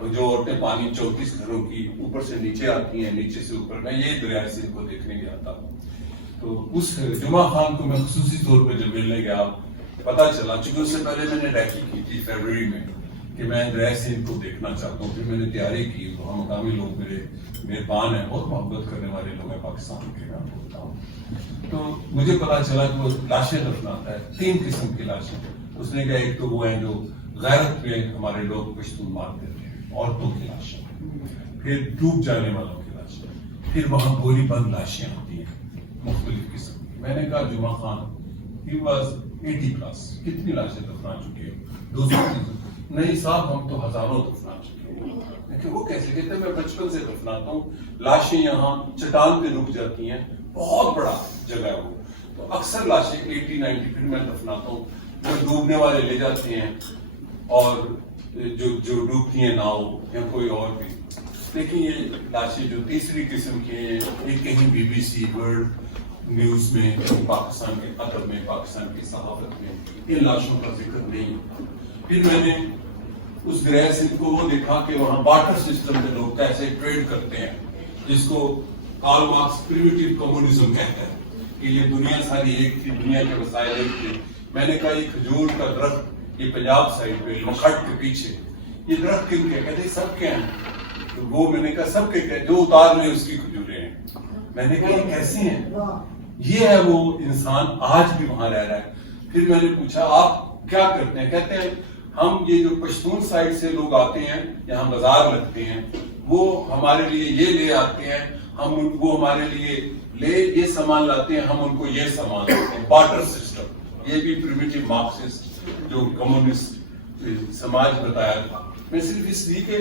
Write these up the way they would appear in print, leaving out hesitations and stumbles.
جو عورتیں پانی 34 گھروں کی اوپر سے نیچے آتی ہیں، نیچے سے اوپر، میں یہ دریائے سندھ کو دیکھنے گیا تھا. تو اس جمعہ خان کو میں خصوصی طور پہ جب ملنے گیا پتا چلا، چونکہ اس سے پہلے میں نے ریکی کی تھی فیبرری میں کہ میں دریائے سندھ کو دیکھنا چاہتا ہوں. پھر میں نے تیاری کی، وہاں مقامی لوگ میرے مہربان ہیں، بہت محبت کرنے والے لوگ ہیں پاکستان کے، میں بولتا ہوں. تو مجھے پتا چلا کہ وہ لاشیں دفناتا ہے، 3 قسم کی لاشیں. اس نے کہا ایک تو وہ ہیں جو غیرت پہ ہمارے لوگ پشتون مار دیتے ہیں، عورتوں کی لاشیں، پھر ڈوب جانے والوں کی لاشیں، پھر وہاں گولی بند لاشیں ہوتی ہیں مختلف قسم کی. میں نے کہا جمعہ خان he was 80+، کتنی لاشیں دفنا چکے ہو؟ 200. نہیں صاحب ہم تو ہزاروں دفنا چکے ہیں. لیکن وہ کیسے کہتے ہیں؟ میں بچپن سے دفناتا ہوں. لاشیں یہاں چٹان پہ رک جاتی ہیں، بہت بڑا جگہ ہے وہ، تو اکثر لاشیں 80-90 پھر میں دفناتا ہوں. جو ڈوبنے والے لے جاتے ہیں اور جو ڈوبتی ہیں ناؤ یا کوئی اور بھی. لیکن یہ لاشیں جو تیسری قسم کی ہیں، یہ کہیں BBC ورلڈ نیوز میں، پاکستان کے ادب میں، پاکستان کی صحافت میں ان لاشوں کا ذکر نہیں. پھر میں نے اس دریائے سندھ کو وہ دیکھا کہ وہاں بارٹر سسٹم میں لوگ کیسے ٹریڈ کرتے ہیں، جس کو کارل مارکس پریمیٹیو کمیونزم کہتا ہے کہ یہ دنیا ساری ایک تھی، دنیا کے وسائل ایک تھے. میں نے کہا یہ کھجور کا درخت، یہ پنجاب سائڈ پہ لکھٹ کے پیچھے یہ درخت کن کے؟ کہتے سب کے ہیں. تو وہ میں نے کہا سب کے کہ جو اتار لے اس کی کھجوریں ہیں. میں نے کہا یہ کیسے ہیں؟ یہ ہے وہ انسان آج بھی وہاں رہ رہا ہے. پھر میں نے پوچھا آپ کیا کرتے ہیں؟ کہتے ہیں ہم یہ جو پشتون سائڈ سے لوگ آتے ہیں، یہاں بازار لگتے ہیں، وہ ہمارے لیے یہ لے آتے ہیں، وہ ہمارے لیے یہ سامان لاتے ہیں، ہم ان کو یہ سامان لاتے ہیں. بارٹر سسٹم، یہ بھی پریمیٹیو مارکسسٹ جو کمیونسٹ سماج بتایا تھا. میں صرف اس لیے کہ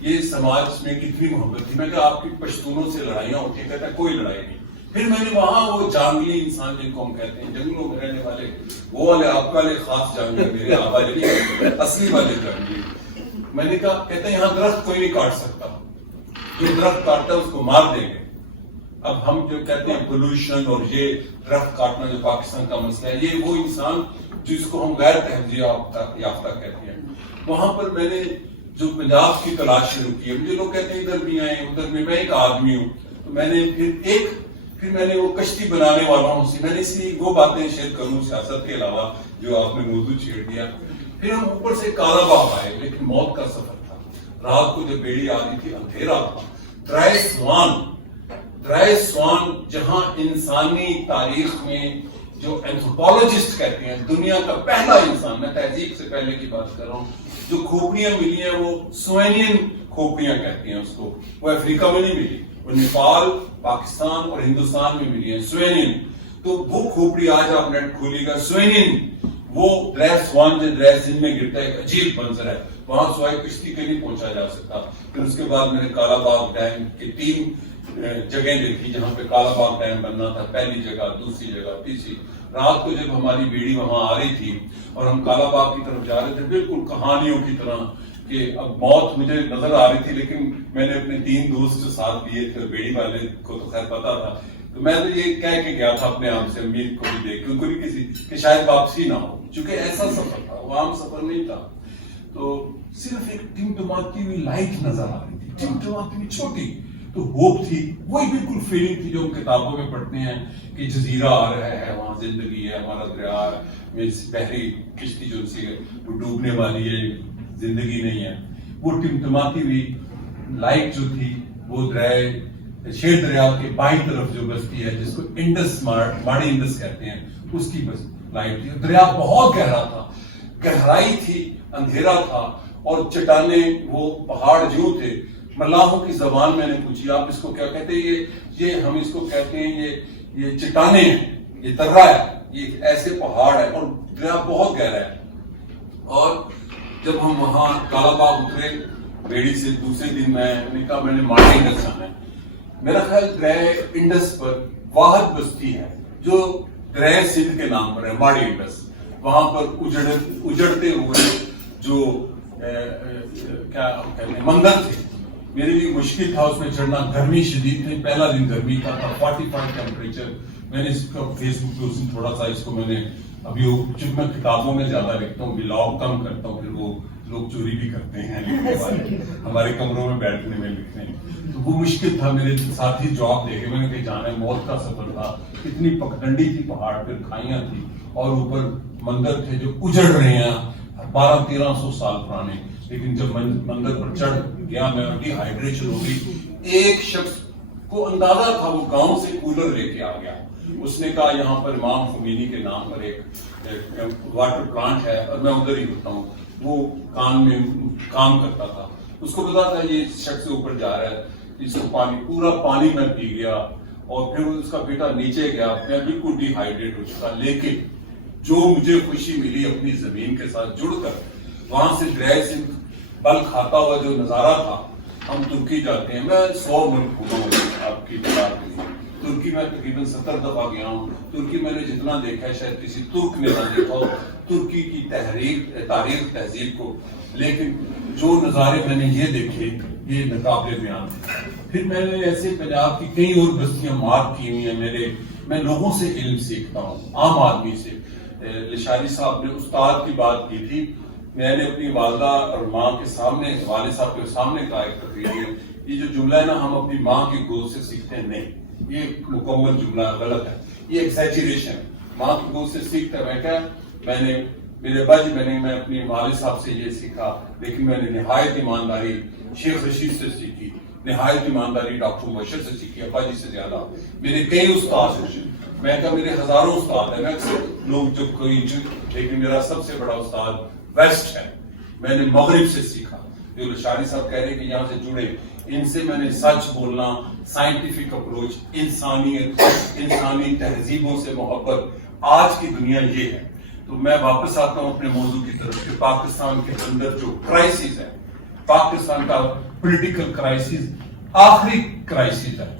یہ سماج میں کتنی محبت تھی. میں کہا آپ کی پشتونوں سے لڑائیاں ہوتی ہیں؟ کہتا ہے کوئی لڑائی نہیں. پھر میں نے وہاں وہ جانگلی انسان جن کو ہم کہتے ہیں جنگلوں میں رہنے والے، وہ والے آپ والے خاص جانگلی، میرے آبا جی اصلی والے جانگلی. میں نے کہا کہتے ہیں یہاں درخت کوئی نہیں کاٹ سکتا، جو درخت کاٹتا ہے اس کو مار دیں گے. اب ہم جو کہتے ہیں پولوشن اور یہ درخت کاٹنا جو پاکستان کا مسئلہ ہے، یہ وہ انسان جس کو ہم غیر تہذیب یافتہ کہتے ہیں. وہاں پر میں نے جو پنجاب کی تلاش شروع کی ہے، مجھے لوگ کہتے ہیں ادھر بھی آئے ادھر بھی، میں ایک آدمی ہوں. تو میں نے پھر میں نے وہ کشتی بنانے والا ہوں سے میں نے اس لیے وہ باتیں شیئر کروں سیاست کے علاوہ جو آپ نے موضوع چھیڑ دیا. پھر ہم اوپر سے کالا باغ آئے، لیکن موت کا سفر تھا. رات کو جب بیڑی آ رہی تھی اندھیرا تھا. ڈرائی سوان جہاں انسانی تاریخ میں جو اینتھروپولوجسٹ کہتے ہیں دنیا کا پہلا انسان، میں تہذیب سے پہلے کی بات کر رہا ہوں، جو کھوپڑیاں ملی ہیں وہ سوینین کھوپڑیاں کہتے ہیں اس کو. وہ افریقہ میں نہیں ملی، وہ نیپال، پاکستان اور ہندوستان میں ملی ہیں سوینین. تو وہ کھوپڑی آج آپ نیٹ کھولیے گا، سوینین وہ ڈرائی سوان جو ڈرائی سندھ میں گرتا ہے، ایک عجیب منظر ہے. وہاں سوائے کشتی کے نہیں پہنچا جا سکتا. پھر اس کے بعد میں نے کالا باغ ڈیم کی 3 جگہیں دیکھی جہاں پہ کالا باغ ڈیم بننا تھا، پہلی جگہ، دوسری جگہ، تیسری. رات کو جب ہماری بیڑی وہاں آ رہی تھی اور ہم کالا باغ کی طرف جا رہے تھے، بالکل کہانیوں کی طرح کہ اب موت مجھے نظر آ رہی تھی، لیکن میں نے اپنے 3 دوست جو ساتھ لیے تھے، بیڑی والے کو تو خیر پتا تھا، تو میں تو یہ کہہ کے گیا تھا اپنے آپ سے، امید کو بھی دیکھ کے ان کو بھی کسی کہ شاید واپسی نہ ہو، چونکہ ایسا سفر تھا، وہ عام سفر نہیں تھا. تو صرف ایک ٹمٹماتی ہوئی لائٹ نظر آ رہی تھی، ٹمٹماتی ہوئی چھوٹی، تو ہوپ تھی. وہی بالکل فیلنگ تھی جو ہم کتابوں میں پڑھتے ہیں کہ جزیرہ آ رہا ہے، وہاں زندگی ہے، ہمارا دریا میں بحری کشتی جو سی ہے وہ ڈوبنے والی ہے، زندگی نہیں ہے. وہ ٹمٹماتی ہوئی لائٹ جو تھی وہ شیر دریا کے بائیں طرف جو بستی ہے جس کو انڈس ماڑی انڈس کہتے ہیں، اس کی لائٹ تھی. دریا بہت گہرا تھا، گہرائی تھی، اندھیرا تھا اور چٹانیں، وہ پہاڑ جو تھے. ملاحوں کی زبان میں نے پوچھی آپ اس کو کیا کہتے ہیں؟ یہ ہم اس کو کہتے ہیں یہ چٹانیں ہیں، یہ درہ ہے، یہ ایسے پہاڑ ہے اور دریا بہت گہرا ہے. اور جب ہم وہاں کالا باغ اترے بیڑی سے دوسرے دن میں نے کہا میں نے ماڑی انڈس جانا ہے. میرا خیال دریا انڈس پر واحد بستی ہے جو دریا سندھ کے نام پر ہے، ماڑی انڈس. وہاں پر اجڑتے ہوئے جو کیا کہتے ہیں مندر تھے. میرے لیے مشکل تھا اس میں چڑھنا، گرمی شدید تھی، پہلا دن گرمی کا تھا، 45 ٹیمپریچر. میں نے اس کا فیس بک پہ اس دن تھوڑا سا اس کو میں نے ابھی چونکہ میں کتابوں میں زیادہ لکھتا ہوں، بلاگ کم کرتا ہوں، پھر وہ لوگ چوری بھی کرتے ہیں لکھنے والے، ہمارے کمروں میں بیٹھنے میں لکھنے، تو وہ مشکل تھا. میرے ساتھی جاب دے کے میں نے کہیں جانا ہے، موت کا سفر تھا، اتنی پگڈنڈی تھی، پہاڑ پہ کھائیاں تھی اور اوپر مندر تھے جو اجڑ رہے ہیں 1200-1300 سال پرانے. لیکن جب مندر پر چڑھ گیا میں، ڈی ہائیڈریشن ہو گئی. ایک شخص کو اندازہ تھا، وہ گاؤں سے کولر لے کے آ گیا. اس نے کہا یہاں پر امام خمینی کے نام پر ایک واٹر پلانٹ ہے اور میں ادھر ہی ہوتا ہوں. وہ کان میں کام کرتا تھا. اس کو پتا تھا یہ شخص اوپر جا رہا ہے، اس کو پانی، پورا پانی میں پی گیا. اور پھر اس کا بیٹا نیچے گیا، میں بالکل ڈی ہائیڈریٹ ہو چکا. لیکن جو مجھے خوشی ملی اپنی زمین کے ساتھ جڑ کر، وہاں سے گرے سنگھ بل کھاتا ہوا جو نظارہ تھا. ہم ترکی جاتے ہیں، میں 100 ملک گھوما ہوں آپ کی اطلاع کے لیے. ترکی میں تقریباً 70 دفعہ گیا ہوں. ترکی میں نے جتنا دیکھا ہے شاید کسی ترک نے نہ دیکھا ہو ترکی کی تاریخ تہذیب کو. لیکن جو نظارے میں نے یہ دیکھے یہ ناقابل بیان تھے. پھر میں نے ایسے پنجاب کی کئی اور بستیاں مارک کی ہوئی ہیں. میں لوگوں سے علم سیکھتا ہوں، عام آدمی سے. لشاری صاحب نے استاد کی بات کی تھی. میں نے اپنی والدہ اور ماں کے سامنے، والد صاحب کے سامنے کہا ایک تقریر میں، یہ جو جملہ ہے نا ہم اپنی ماں کی گود سے سیکھتے ہیں، نہیں، یہ مکمل جملہ غلط ہے، یہ ایگزیجریشن. ماں کی گود سے سیکھتا ہے. میں نے میرے بج میں اپنی والد صاحب سے یہ سیکھا. لیکن میں نے نہایت ایمانداری شیخ رشید سے سیکھی، نہایت ایمانداری ڈاکٹر مبشر سے سیکھی، ابا جی سے زیادہ. میرے کئی استاد ہیں، میں کہا میرے ہزاروں استاد ہیں، میں اکثر لوگ جب کوئی، لیکن میرا سب سے بڑا استاد ویسٹ ہے. میں نے مغرب سے سیکھا. جو لشاری صاحب کہہ رہے کہ یہاں سے جڑے، ان سے میں نے سچ بولنا، سائنٹیفک اپروچ، انسانیت، انسانی تہذیبوں سے محبت. آج کی دنیا یہ ہے. تو میں واپس آتا ہوں اپنے موضوع کی طرف کہ پاکستان کے اندر جو کرائسس ہے، پاکستان کا پولیٹیکل کرائسس آخری کرائسس ہے.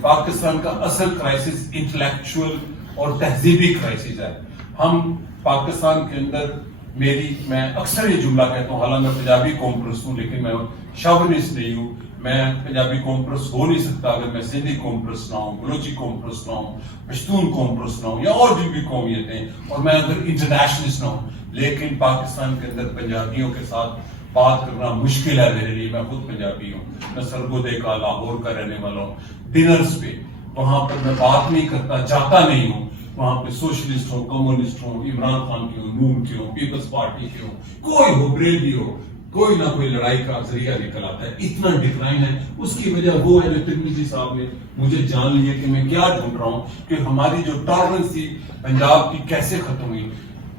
پاکستان کا اصل کرائسس انٹلیکچوئل اور تہذیبی کرائسس ہے. ہم پاکستان کے اندر، میں اکثر یہ جملہ کہتا ہوں، حالانکہ میں پنجابی قوم پرست ہوں، لیکن میں شاونسٹ نہیں ہوں. میں پنجابی قوم پرست ہو نہیں سکتا اگر میں سندھی قوم پرست نہ ہوں، بلوچی قوم پرست نہ ہوں، پشتون قوم پرست نہ ہوں، یا اور جو بھی قومیتیں، اور میں اگر انٹرنیشنلسٹ نہ ہوں. لیکن پاکستان کے اندر پنجابیوں کے ساتھ بات کرنا مشکل ہے میرے لیے. میں خود پنجابی ہوں، میں سرگودے کا، لاہور کا رہنے والا ہوں. ڈنرز پہ وہاں پر میں بات نہیں کرتا، جاتا نہیں ہوں. وہاں پہ سوشلسٹ ہو، کمیونسٹ ہو، عمران خان کی ہو، نون کی ہو، پیپلز پارٹی کی ہو، کوئی ہو، بریلوی ہو، کوئی نہ کوئی لڑائی کا ذریعہ نکل آتا ہے. اتنا ڈکلائن ہے. اس کی وجہ وہ ہے جو ترمذی صاحب نے مجھے جان لیا کہ میں کیا ڈھونڈ رہا ہوں، کہ ہماری جو ٹالرنس تھی پنجاب کی کیسے ختم ہوئی.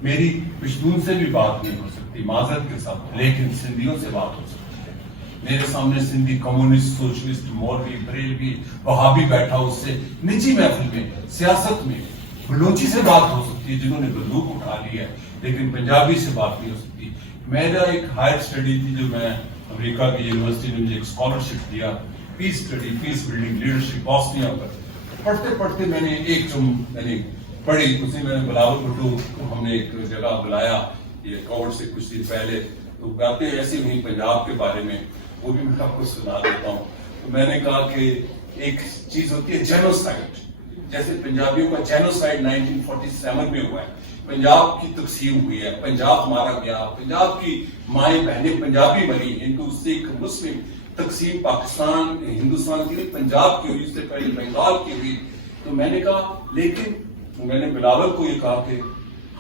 میری پشتون سے بھی بات نہیں ہو سکتی معذرت کے ساتھ، لیکن سندھیوں سے بات ہو سکتی ہے. میرے سامنے سندھی کمیونسٹ، سوشلسٹ، مولوی، بریلوی، وہابی بیٹھا، اس سے نجی محفل میں، سیاست میں. بلوچی سے بات ہو سکتی ہے جنہوں نے بندوق اٹھا لی ہے، لیکن پنجابی سے بات نہیں ہو سکتی. میرا ایک ہائر اسٹڈی تھی جو میں امریکہ کی یونیورسٹی نے مجھے ایک اسکالرشپ دیا، peace study, peace building leadership Bosnia پر. پڑھتے پڑھتے میں نے ایک جو میں نے پڑھی، اسی میں نے بلاول بھٹو کو ہم نے ایک جگہ بلایا یہ کووڈ سے کچھ دن پہلے، تو باتیں ایسی ہوئی پنجاب کے بارے میں، وہ بھی میں آپ کو سنا دیتا ہوں. تو میں نے کہا کہ ایک چیز ہوتی ہے جینوسائڈ، جیسے پنجابیوں کا جینوسائڈ 1947 میں ہوا ہے. پنجاب کی تقسیم ہوئی ہے، پنجاب مارا گیا، پنجاب کی مائیں بہنیں پنجابی بنی، ہندو، سکھ، مسلم. تقسیم پاکستان ہندوستان کی نہیں، پنجاب کی ہوئی، اس سے پہلے بنگال کی ہوئی. تو میں نے کہا، لیکن میں نے بلاول کو یہ کہا کہ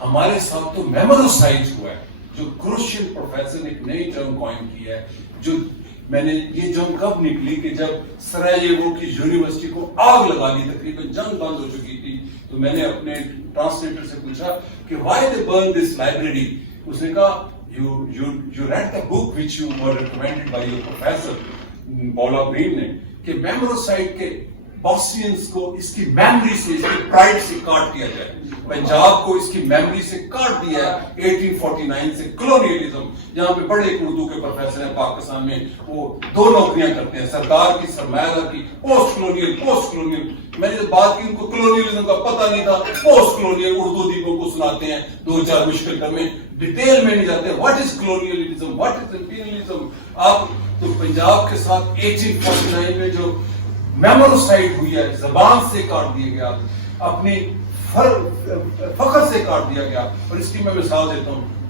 ہمارے ساتھ تو میمونوسائڈ ہوا ہے. جو کروشین پروفیسر نے ایک نئی ٹرم کوائن کی ہے، جو میں نے یہ جنگ کب نکلی کہ جب سرائیوو کی یونیورسٹی کو آگ لگا دی، تقریباً جنگ بند ہو چکی تھی. تو میں نے اپنے ٹرانسلیٹر سے پوچھا کہ why they burn this library. اس نے کہا you read the book which you were recommended by your professor Paula Brian نے، کہ میموروسائڈ کے بوسنینز کو اس کی میموری سے، اس کی پرائڈ سے کاٹ دیا جائے. پنجاب کو اس کی میموری سے کاٹ دیا ہے 1849 سے. کلونیلزم، جہاں پہ بڑے ایک اردو کے پروفیسر ہیں پاکستان میں، وہ 2 نوکریاں کرتے ہیں، سرکار کی، سرمایہ کی. Post colonial. میں نے بات کی، ان کو کلونیلزم کا پتہ نہیں تھا. پوسٹ کلونیل اردو دیپوں کو سناتے ہیں 2-4 مشکل ٹرمیں، ڈیٹیل میں نہیں جاتے. What is colonialism, what is imperialism. آپ تو پنجاب کے ساتھ 1849 میں جو میمونوسائڈ ہوئی ہے، زبان سے کاٹ دیا گیا، اپنی فخر سے کاٹ دیا گیا. اور اس کی میں مثال دیتا ہوں.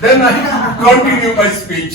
Then I continue my speech.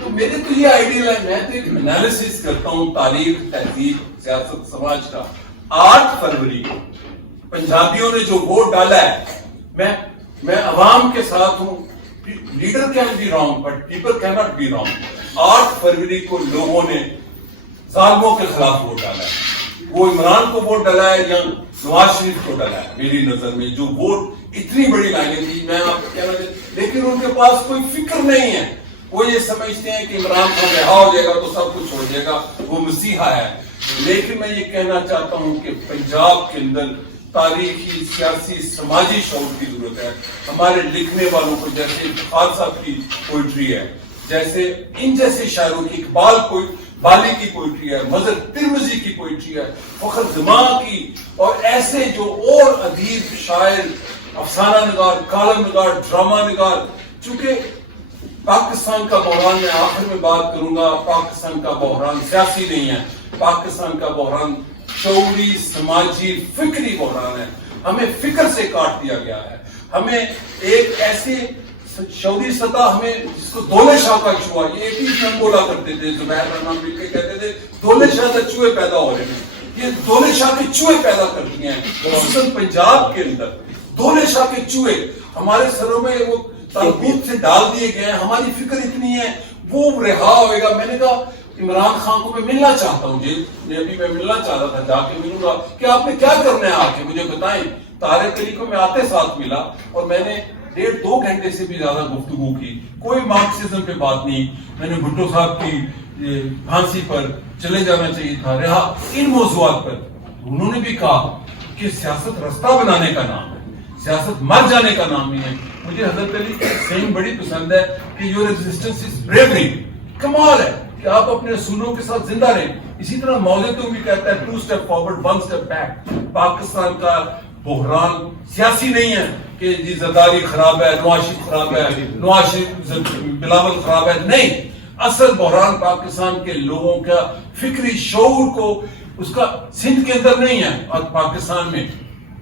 تو میرے تو یہ آئیڈیل ہے. میں تو ایک انالیسس کرتا ہوں تاریخ تہذیب سیاست سماج کا. 8 فروری کو پنجابیوں نے جو ووٹ ڈالا ہے, میں عوام کے ساتھ ہوں. Leader can be wrong but people can not be wrong. 8 فروری کو لوگوں نے ظالموں کے خلاف ووٹ ڈالا ہے. وہ عمران کو ووٹ ڈالا ہے یا نواز شریف کو ڈالا ہے. میری نظر میں جو ووٹ اتنی بڑی لائنیں تھی, میں آپ کو کہنا چاہتا ہوں, لیکن ان کے پاس کوئی فکر نہیں ہے. وہ یہ سمجھتے ہیں کہ عمران خان رہا ہو جائے گا تو سب کچھ ہو جائے گا, وہ مسیحا ہے. لیکن میں یہ کہنا چاہتا ہوں کہ پنجاب کے اندر تاریخی سیاسی سماجی شعور کی ضرورت ہے. ہمارے لکھنے والوں کو, جیسے افتخار صاحب کی پوئٹری ہے, جیسے ان جیسے شاعروں کی, اقبال بالی کی پوئٹری ہے, مظہر ترمذی کی پوئٹری ہے, فخر زمان کی, اور ایسے جو اور ادیب, شاعر, افسانہ نگار, کالم نگار, ڈرامہ نگار. چونکہ پاکستان کا بحران, میں آخر میں بات کروں گا, پاکستان کا بحران سیاسی نہیں ہے, پاکستان کا بحران شعوری سماجی فکری بحران ہے. ہمیں فکر سے کاٹ دیا گیا ہے. ہمیں ایک ایسے شعوری سطح, ہمیں جس کو دولے شاہ کا چوہا, یہ ایک ہی ہم بولا کرتے تھے, زبیر رحمان مل کے کہتے تھے دولے شاہ سے چوہے پیدا ہو رہے ہیں. یہ دولے شاہ کے چوہے پیدا کر دیے ہیں خصوصاً پنجاب کے اندر. دولے شاہ کے چوہے ہمارے سروں میں وہ تابوت سے ڈال دیے گئے ہیں. ہماری فکر اتنی ہے وہ رہا ہوئے گا. میں نے کہا عمران خان کو میں ملنا چاہتا ہوں, ابھی میں ملنا چاہتا تھا, جا کے ملوں گا کہ آپ نے کیا کرنا ہے, آ کے مجھے بتائیں. طارق علی کو میں آتے ساتھ ملا اور میں نے 1.5-2 گھنٹے سے بھی زیادہ گفتگو کی. کوئی مارکسزم پہ بات نہیں. میں نے بھٹو صاحب کی پھانسی پر چلے جانا چاہیے تھا, رہا ان موضوعات پر. انہوں نے بھی کہا کہ سیاست رستہ بنانے کا نام ہے, سیاست مر جانے کا نام نہیں ہے. مجھے حضرت علی کی سیم بڑی پسند ہے کہ یور ایگزسٹنس از بریوری. کمال ہے کہ آپ اپنے اصولوں کے ساتھ زندہ رہیں. اسی طرح موضوع تو بھی کہتا ہے 2 step forward 1 step back. Pakistan کا بحران سیاسی نہیں ہے کہ جی زرداری خراب ہے, نواز شریف خراب ہے, نواز شریف بلاول خراب ہے. نہیں, اصل بحران پاکستان کے لوگوں کا فکری شعور کو, اس کا سندھ کے اندر نہیں ہے. اور پاکستان میں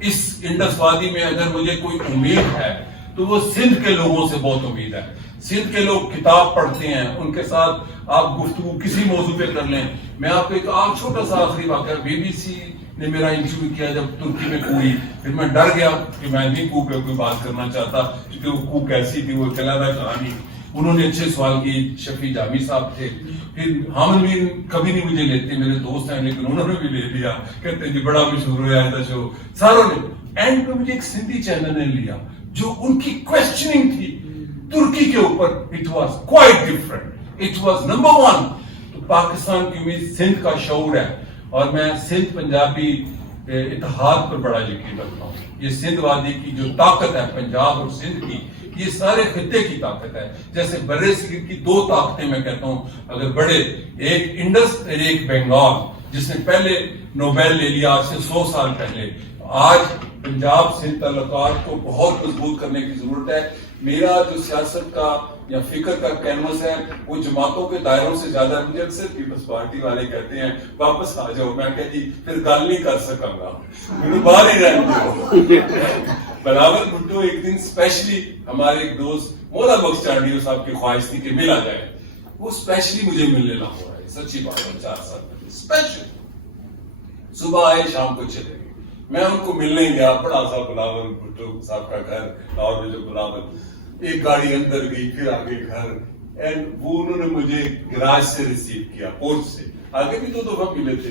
اس انڈس وادی میں اگر مجھے کوئی امید ہے تو وہ سندھ کے لوگوں سے بہت امید ہے. سندھ کے لوگ کتاب پڑھتے ہیں, ان کے ساتھ آپ گفتگو کسی موضوع پہ کر لیں. میں آپ کو ایک چھوٹا سا آخری واقعہ, BBC نے میرا انٹرویو کیا جب ترکی میں کو ہوئی. پھر میں ڈر گیا کہ میں نہیں کو پہ کوئی بات کرنا چاہتا, کیونکہ وہ کو کیسی تھی, وہ کلیدہ کہانی. انہوں نے اچھے سوال کی. شفیع جامی صاحب تھے. پھر حامد میر کبھی نہیں مجھے لیتے, میرے دوست ہیں, لیکن انہوں نے بھی لے لیا. کہتے ہیں جی بڑا مشہور ہوا ہے شو, ساروں نے. اینڈ پہ مجھے ایک سندھی چینل نے لیا جو ان کی کوشچننگ تھی ترکی کے اوپر. It was quite different. It was number 1. تو پاکستان کی امید سندھ کا شعور ہے, اور میں سندھ پنجابی اتحاد پر بڑا یقین رکھتا ہوں. یہ سندھ وادی کی جو طاقت ہے, پنجاب اور سندھ کی, یہ سارے خطے کی طاقت ہے. جیسے برے صغیر کی 2 طاقتیں میں کہتا ہوں اگر بڑے, ایک انڈس اور ایک بنگال, جس نے پہلے نوبیل لے لیا آج سے 100 سال پہلے. آج پنجاب سندھ تعلقات کو بہت مضبوط کرنے کی ضرورت ہے. میرا جو سیاست کا یا فکر کا کینوس ہے وہ جماعتوں کے دائروں سے زیادہ. مجھے اکثر پیپلز پارٹی والے کہتے ہیں واپس آ جاؤ. میں کہتی جی پھر گل نہیں کر سکوں گا, میرے باہر ہی رہنے دو. بلاول بھٹو ایک دن اسپیشلی, ہمارے ایک دوست مولا بخش چانڈیو صاحب کی خواہش تھی کہ ملا جائے. وہ اسپیشلی مجھے ملنے نہ ہو رہا ہے, سچی بات ہے. 4 سال پہلے اسپیشلی صبح آئے شام کو چلے گئے. میں ان کو ملنے گیا, بڑا سا بلاول بھٹو صاحب کا گھر لاہور میں, جو بلاول, ایک گاڑی اندر گئی, پھر آگے گھر. اینڈ وہ انہوں نے مجھے گراج سے ریسیو کیا, پورچ سے. آگے بھی 2 دفعہ ملے تھے.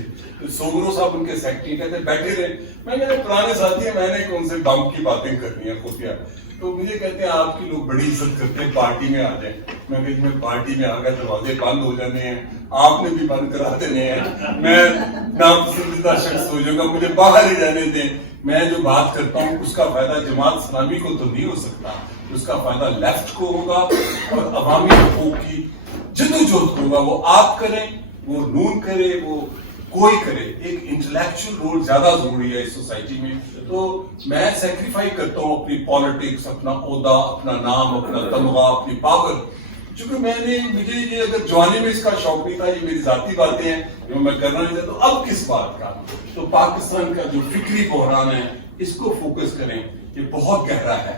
سوگرو صاحب ان کے سیکٹری کہتے بیٹھے رہے. میں میرے پرانے ساتھی ہیں, میں نے ان سے بم کی باتیں کرنی ہیں خفیہ. تو مجھے کہتے ہیں آپ کی لوگ بڑی عزت کرتے ہیں, پارٹی میں آ جائیں. میں کہتی میں پارٹی میں آ گیا, دروازے بند ہو جانے ہیں, آپ نے بھی بند کرا دینے ہیں, میں ناپسندیدہ شخص ہو جاؤں گا, مجھے باہر ہی رہنے دیں. میں جو بات کرتا ہوں اس کا فائدہ جماعت اسلامی کو تو نہیں ہو سکتا, اس کا فائدہ لیفٹ کو ہوگا اور عوامی حقوق کی جدوجہد ہوگا. وہ آپ کریں, وہ نون کرے, وہ کوئی کرے. ایک انٹلیکچوئل رول زیادہ ضروری ہے اس سوسائٹی میں. تو میں سیکریفائی کرتا ہوں اپنی پالیٹکس, اپنا عہدہ, اپنا نام, اپنا تمغہ, اپنی پاور. چونکہ مجھے یہ اگر جوانی میں اس کا شوق نہیں تھا, یہ میری ذاتی باتیں ہیں جو میں کرنا نہیں چاہتا. تو اب کس بات کا؟ تو پاکستان کا جو فکری بحران ہے اس کو فوکس کریں. یہ بہت گہرا ہے.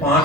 5